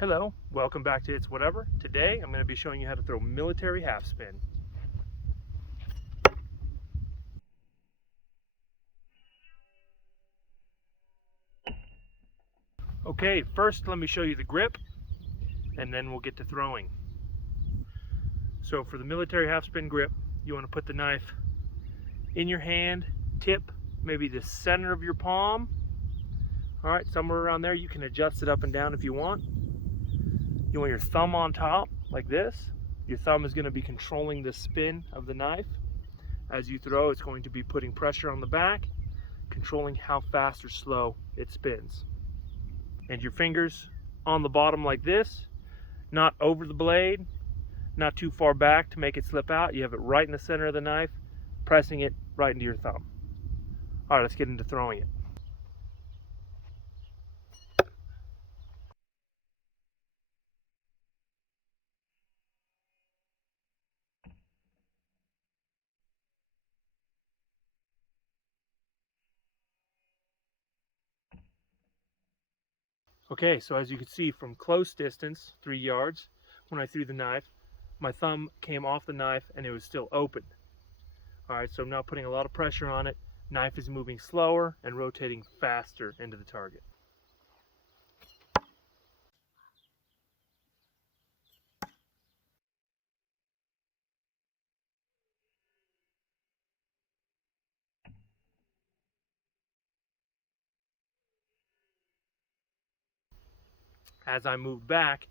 Hello, welcome back to It's Whatever. Today I'm going to be showing you how to throw military half spin. Okay, first let me show you the grip and then we'll get to throwing. So for the military half spin grip, you want to put the knife in your hand, tip maybe the center of your palm. All right, somewhere around there. You can adjust it up and down if you want. You want your thumb on top like this. Your thumb is going to be controlling the spin of the knife. As you throw, it's going to be putting pressure on the back, controlling how fast or slow it spins. And your fingers on the bottom like this, not over the blade, not too far back to make it slip out. You have it right in the center of the knife, pressing it right into your thumb. All right, let's get into throwing it. Okay, so as you can see from close distance, 3 yards, when I threw the knife, my thumb came off the knife and it was still open. All right, so I'm now putting a lot of pressure on it. Knife is moving slower and rotating faster into the target. As I moved back,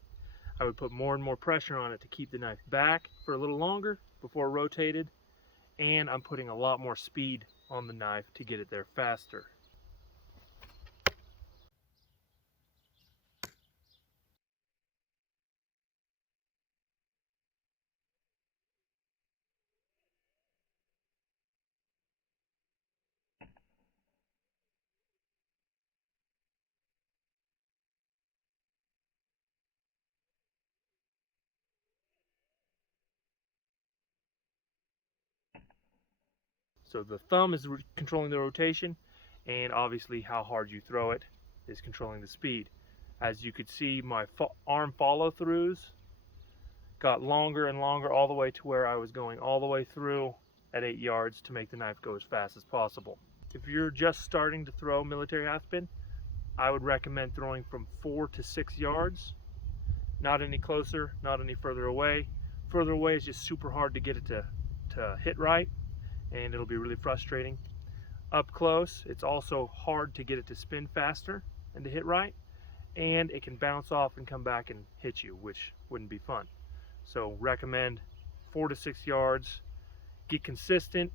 I would put more and more pressure on it to keep the knife back for a little longer before it rotated, and I'm putting a lot more speed on the knife to get it there faster. So the thumb is controlling the rotation, and obviously how hard you throw it is controlling the speed. As you could see, my arm follow-throughs got longer and longer all the way to where I was going all the way through at 8 yards to make the knife go as fast as possible. If you're just starting to throw military half spin, I would recommend throwing from 4 to 6 yards. Not any closer, not any further away. Further away is just super hard to get it to hit right, and it'll be really frustrating. Up close, it's also hard to get it to spin faster and to hit right, and it can bounce off and come back and hit you, which wouldn't be fun. So recommend 4 to 6 yards. Get consistent,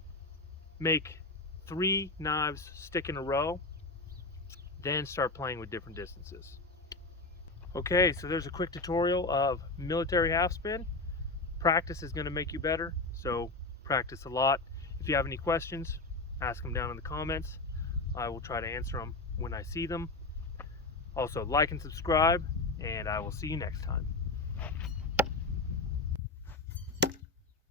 make 3 knives stick in a row, then start playing with different distances. Okay, so there's a quick tutorial of military half spin. Practice is going to make you better, so practice a lot. If you have any questions, ask them down in the comments. I will try to answer them when I see them. Also, like and subscribe, and I will see you next time.